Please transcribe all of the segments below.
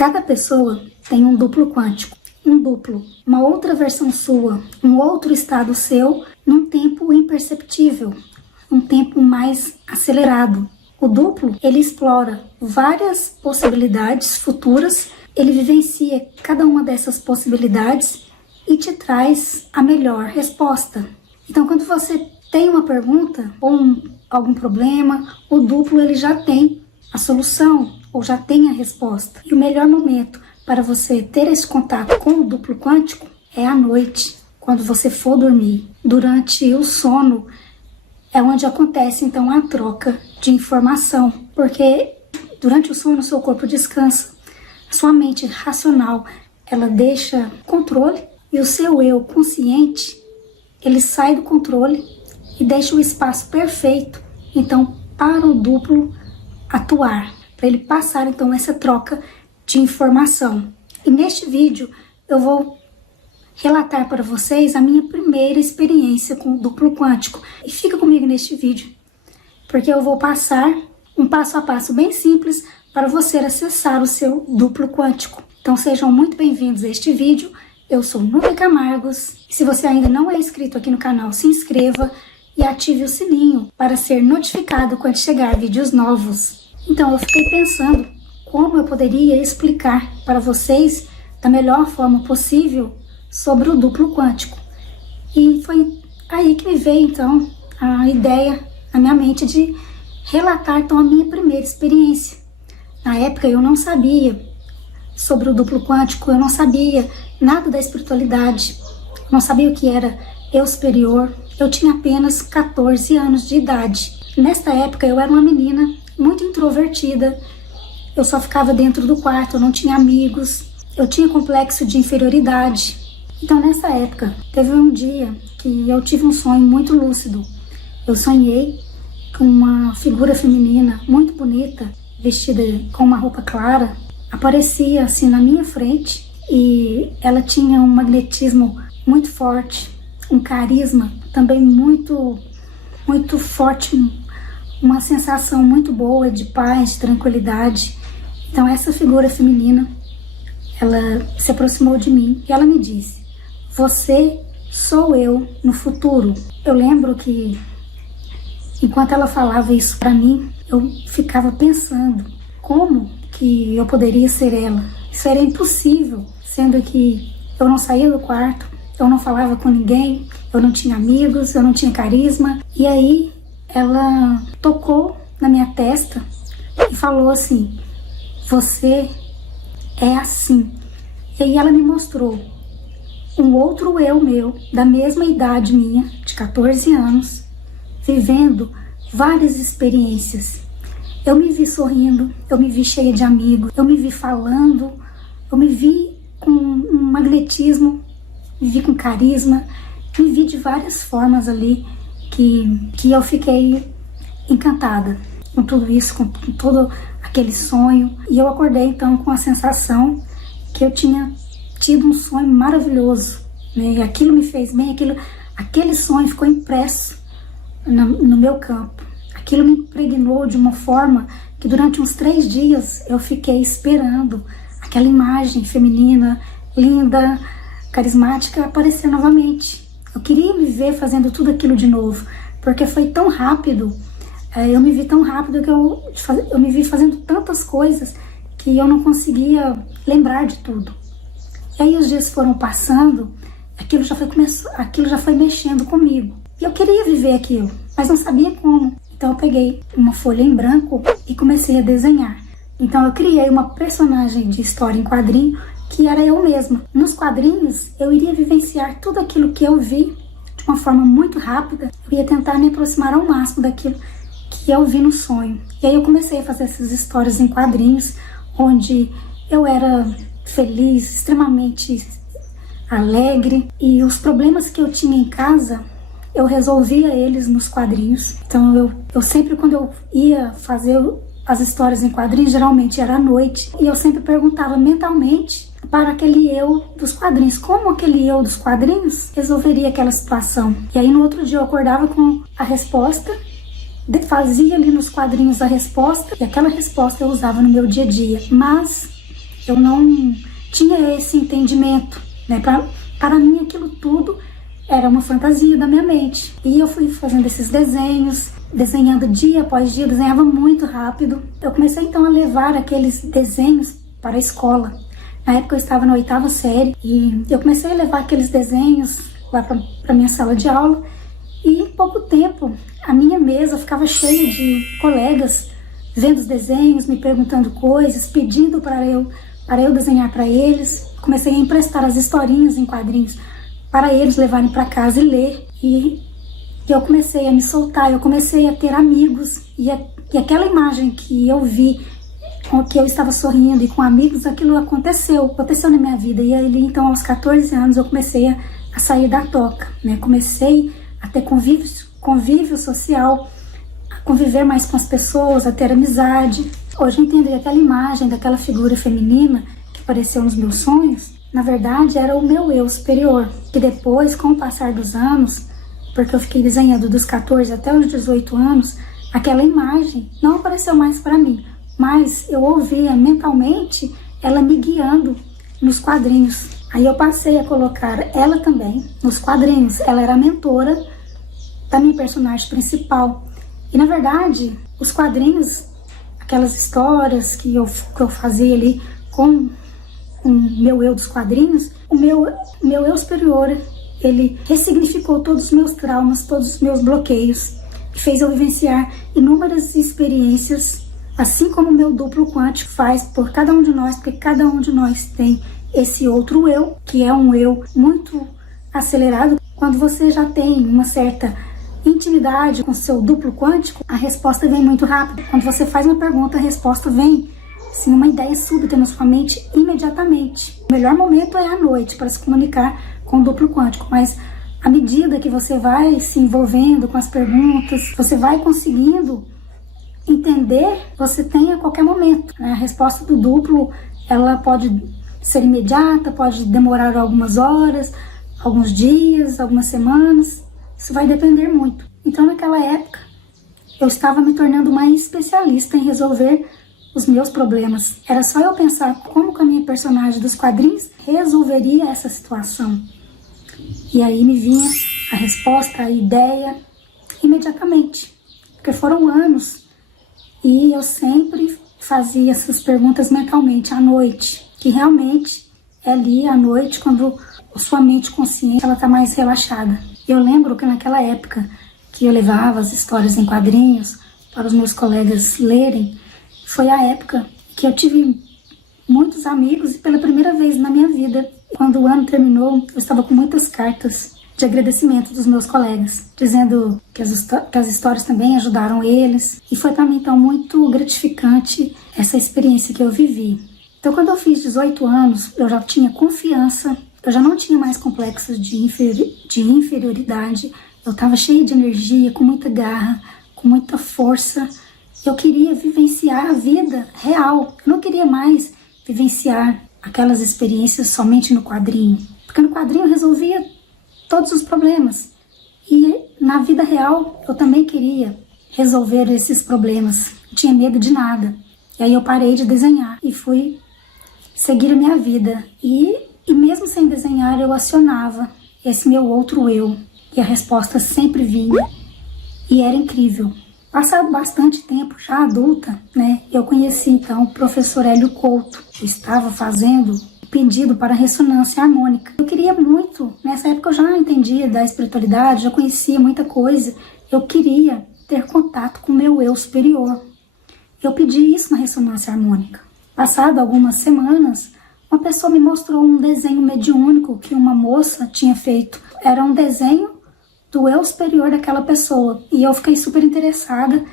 Cada pessoa tem um duplo quântico, um duplo, uma outra versão sua, um outro estado seu, num tempo imperceptível, um tempo mais acelerado. O duplo, ele explora várias possibilidades futuras, ele vivencia cada uma dessas possibilidades e te traz a melhor resposta. Então, quando você tem uma pergunta ou algum problema, o duplo ele já tem a solução ou já tem a resposta. E o melhor momento para você ter esse contato com o duplo quântico é à noite, quando você for dormir. Durante o sono é onde acontece então a troca de informação, porque durante o sono seu corpo descansa, a sua mente racional ela deixa controle e o seu eu consciente ele sai do controle e deixa o espaço perfeito então para o duplo atuar, para ele passar então essa troca de informação. E neste vídeo eu vou relatar para vocês a minha primeira experiência com o duplo quântico. E fica comigo neste vídeo, porque eu vou passar um passo a passo bem simples para você acessar o seu duplo quântico. Então sejam muito bem-vindos a este vídeo. Eu sou Núbia Camargos e se você ainda não é inscrito aqui no canal, se inscreva e ative o sininho para ser notificado quando chegar vídeos novos. Então eu fiquei pensando como eu poderia explicar para vocês da melhor forma possível sobre o duplo quântico. E foi aí que me veio então a ideia na minha mente de relatar então a minha primeira experiência. Na época eu não sabia sobre o duplo quântico, eu não sabia nada da espiritualidade, não sabia o que era eu superior, eu tinha apenas 14 anos de idade. Nesta época eu era uma menina muito introvertida, eu só ficava dentro do quarto, eu não tinha amigos, eu tinha complexo de inferioridade. Então nessa época, teve um dia que eu tive um sonho muito lúcido. Eu sonhei com uma figura feminina muito bonita, vestida com uma roupa clara, aparecia assim na minha frente e ela tinha um magnetismo muito forte, um carisma também muito forte, uma sensação muito boa de paz, de tranquilidade. Então essa figura feminina, ela se aproximou de mim e ela me disse: "Você sou eu no futuro." Eu lembro que enquanto ela falava isso para mim, eu ficava pensando como que eu poderia ser ela. Isso era impossível, sendo que eu não saía do quarto, eu não falava com ninguém, eu não tinha amigos, eu não tinha carisma. E aí ela tocou na minha testa e falou assim: "Você é assim." E aí ela me mostrou um outro eu meu, da mesma idade minha, de 14 anos, vivendo várias experiências. Eu me vi sorrindo, eu me vi cheia de amigos, eu me vi falando, eu me vi com um magnetismo, me vi com carisma, me vi de várias formas ali que eu fiquei encantada com tudo isso, com todo aquele sonho. E eu acordei então com a sensação que eu tinha tido um sonho maravilhoso, né? E aquilo me fez bem, aquele sonho ficou impresso no meu campo. Aquilo me impregnou de uma forma que durante uns 3 dias eu fiquei esperando aquela imagem feminina, linda, carismática aparecer novamente. Eu queria me ver fazendo tudo aquilo de novo, porque foi tão rápido, eu me vi tão rápido que eu me vi fazendo tantas coisas que eu não conseguia lembrar de tudo. E aí os dias foram passando, aquilo já foi mexendo comigo. E eu queria viver aquilo, mas não sabia como. Então eu peguei uma folha em branco e comecei a desenhar. Então eu criei uma personagem de história em quadrinho que era eu mesma. Nos quadrinhos eu iria vivenciar tudo aquilo que eu vi de uma forma muito rápida. Eu ia tentar me aproximar ao máximo daquilo que eu vi no sonho. E aí eu comecei a fazer essas histórias em quadrinhos, onde eu era feliz, extremamente alegre, e os problemas que eu tinha em casa eu resolvia eles nos quadrinhos. Então eu sempre, quando eu ia fazer as histórias em quadrinhos, geralmente era à noite, e eu sempre perguntava mentalmente para aquele eu dos quadrinhos, como aquele eu dos quadrinhos resolveria aquela situação. E aí no outro dia eu acordava com a resposta, fazia ali nos quadrinhos a resposta, e aquela resposta eu usava no meu dia a dia. Mas eu não tinha esse entendimento, né? Para mim aquilo tudo era uma fantasia da minha mente. E eu fui fazendo esses desenhos, desenhando dia após dia, desenhava muito rápido. Eu comecei então a levar aqueles desenhos para a escola. Na época eu estava na 8ª série e eu comecei a levar aqueles desenhos lá para minha sala de aula. E em pouco tempo a minha mesa ficava cheia de colegas vendo os desenhos, me perguntando coisas, pedindo para eu desenhar para eles. Comecei a emprestar as historinhas em quadrinhos para eles levarem para casa e ler. E eu comecei a me soltar, eu comecei a ter amigos. E aquela imagem que eu vi, que eu estava sorrindo e com amigos, aquilo aconteceu na minha vida. E ali, então, aos 14 anos, eu comecei a sair da toca, né? Comecei a ter convívio social, a conviver mais com as pessoas, a ter amizade. Hoje eu entendo que aquela imagem daquela figura feminina que apareceu nos meus sonhos, na verdade era o meu eu superior, que depois, com o passar dos anos, porque eu fiquei desenhando dos 14 até os 18 anos, aquela imagem não apareceu mais para mim, mas eu ouvia mentalmente ela me guiando nos quadrinhos. Aí eu passei a colocar ela também nos quadrinhos. Ela era a mentora da minha personagem principal. E na verdade, os quadrinhos, aquelas histórias que eu fazia ali com o meu eu dos quadrinhos, o meu eu superior, ele ressignificou todos os meus traumas, todos os meus bloqueios, e fez eu vivenciar inúmeras experiências, assim como o meu duplo quântico faz por cada um de nós, porque cada um de nós tem esse outro eu, que é um eu muito acelerado. Quando você já tem uma certa intimidade com o seu duplo quântico, a resposta vem muito rápido. Quando você faz uma pergunta, a resposta vem, assim, uma ideia súbita na sua mente imediatamente. O melhor momento é à noite para se comunicar com o duplo quântico, mas à medida que você vai se envolvendo com as perguntas, você vai conseguindo entender, você tem a qualquer momento, né? A resposta do duplo, ela pode ser imediata, pode demorar algumas horas, alguns dias, algumas semanas. Isso vai depender muito. Então, naquela época, eu estava me tornando uma especialista em resolver os meus problemas. Era só eu pensar como que a minha personagem dos quadrinhos resolveria essa situação. E aí me vinha a resposta, a ideia, imediatamente. Porque foram anos e eu sempre fazia essas perguntas mentalmente, à noite. Que realmente é ali à noite, quando a sua mente consciente está mais relaxada. Eu lembro que naquela época que eu levava as histórias em quadrinhos para os meus colegas lerem, foi a época que eu tive muitos amigos e pela primeira vez na minha vida, quando o ano terminou, eu estava com muitas cartas de agradecimento dos meus colegas, dizendo que as histórias também ajudaram eles. E foi para mim então muito gratificante essa experiência que eu vivi. Então, quando eu fiz 18 anos, eu já tinha confiança, eu já não tinha mais complexos de inferioridade, eu estava cheia de energia, com muita garra, com muita força. Eu queria vivenciar a vida real, eu não queria mais vivenciar aquelas experiências somente no quadrinho, porque no quadrinho eu resolvia todos os problemas. E na vida real, eu também queria resolver esses problemas, não tinha medo de nada. E aí eu parei de desenhar e fui seguir a minha vida. E mesmo sem desenhar, eu acionava esse meu outro eu. E a resposta sempre vinha. E era incrível. Passado bastante tempo, já adulta, né, eu conheci então o professor Hélio Couto. Eu estava fazendo pedido para ressonância harmônica. Eu queria muito, nessa época eu já entendia da espiritualidade, já conhecia muita coisa. Eu queria ter contato com o meu eu superior. Eu pedi isso na ressonância harmônica. Passado algumas semanas, uma pessoa me mostrou um desenho mediúnico que uma moça tinha feito. Era um desenho do eu superior daquela pessoa. E eu fiquei super interessada.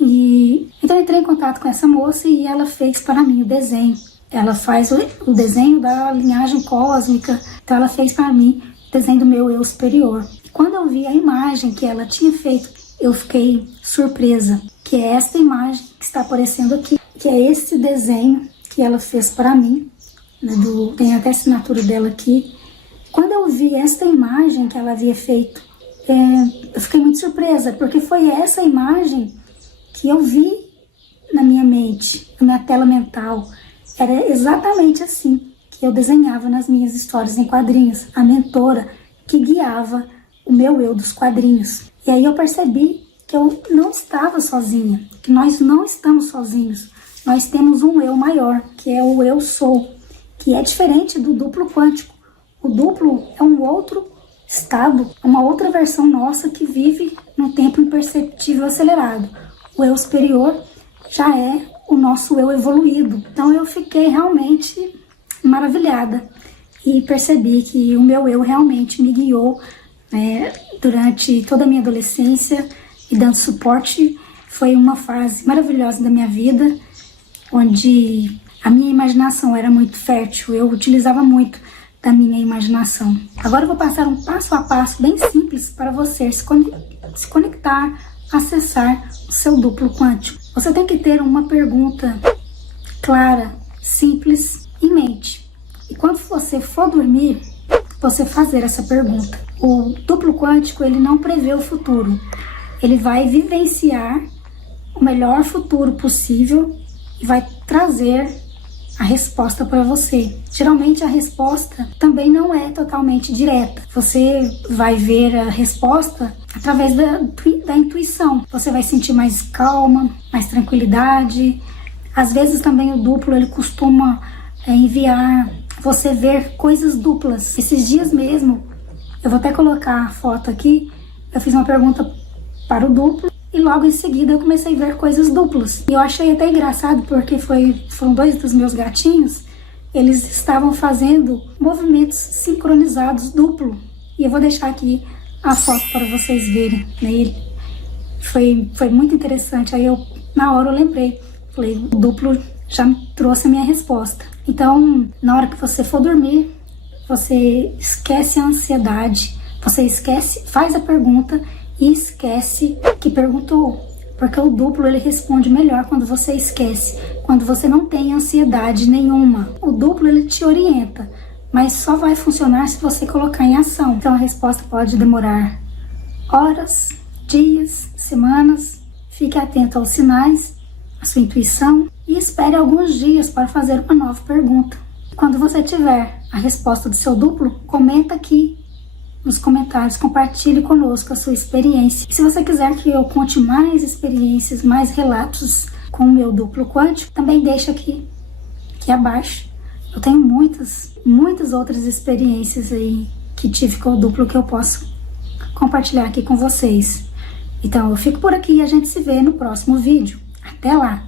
Então eu entrei em contato com essa moça e ela fez para mim o desenho. Ela faz o desenho da linhagem cósmica. Então ela fez para mim o desenho do meu eu superior. E quando eu vi a imagem que ela tinha feito, eu fiquei surpresa. Que é esta imagem que está aparecendo aqui. Que é esse desenho que ela fez para mim. Né, tem até a assinatura dela aqui. Quando eu vi esta imagem que ela havia feito, eu fiquei muito surpresa, porque foi essa imagem que eu vi na minha mente, na minha tela mental. Era exatamente assim que eu desenhava nas minhas histórias em quadrinhos, a mentora que guiava o meu eu dos quadrinhos. E aí eu percebi que eu não estava sozinha, que nós não estamos sozinhos. Nós temos um eu maior, que é o eu sou, que é diferente do duplo quântico. O duplo é um outro estado, uma outra versão nossa que vive num tempo imperceptível acelerado. O eu superior já é o nosso eu evoluído. Então eu fiquei realmente maravilhada e percebi que o meu eu realmente me guiou, né, durante toda a minha adolescência e dando suporte. Foi uma fase maravilhosa da minha vida, onde a minha imaginação era muito fértil, eu utilizava muito da minha imaginação. Agora eu vou passar um passo a passo bem simples para você se conectar, acessar o seu duplo quântico. Você tem que ter uma pergunta clara, simples em mente. E quando você for dormir, você fazer essa pergunta. O duplo quântico, ele não prevê o futuro. Ele vai vivenciar o melhor futuro possível e vai trazer a resposta para você. Geralmente a resposta também não é totalmente direta. Você vai ver a resposta através da intuição. Você vai sentir mais calma, mais tranquilidade. Às vezes também o duplo, ele costuma enviar você ver coisas duplas. Esses dias mesmo, eu vou até colocar a foto aqui, eu fiz uma pergunta para o duplo e logo em seguida eu comecei a ver coisas duplas. E eu achei até engraçado porque foram dois dos meus gatinhos, eles estavam fazendo movimentos sincronizados duplo. E eu vou deixar aqui a foto para vocês verem, né? Foi muito interessante. Aí na hora eu lembrei, falei, o duplo já me trouxe a minha resposta. Então, na hora que você for dormir, você esquece a ansiedade, você faz a pergunta e esquece que perguntou, porque o duplo, ele responde melhor quando você esquece, quando você não tem ansiedade nenhuma. O duplo, ele te orienta, mas só vai funcionar se você colocar em ação. Então a resposta pode demorar horas, dias, semanas. Fique atento aos sinais, à sua intuição e espere alguns dias para fazer uma nova pergunta. Quando você tiver a resposta do seu duplo, comenta aqui nos comentários, compartilhe conosco a sua experiência. E se você quiser que eu conte mais experiências, mais relatos com o meu duplo quântico, também deixa aqui abaixo. Eu tenho muitas outras experiências aí que tive com o duplo que eu posso compartilhar aqui com vocês. Então eu fico por aqui e a gente se vê no próximo vídeo. Até lá!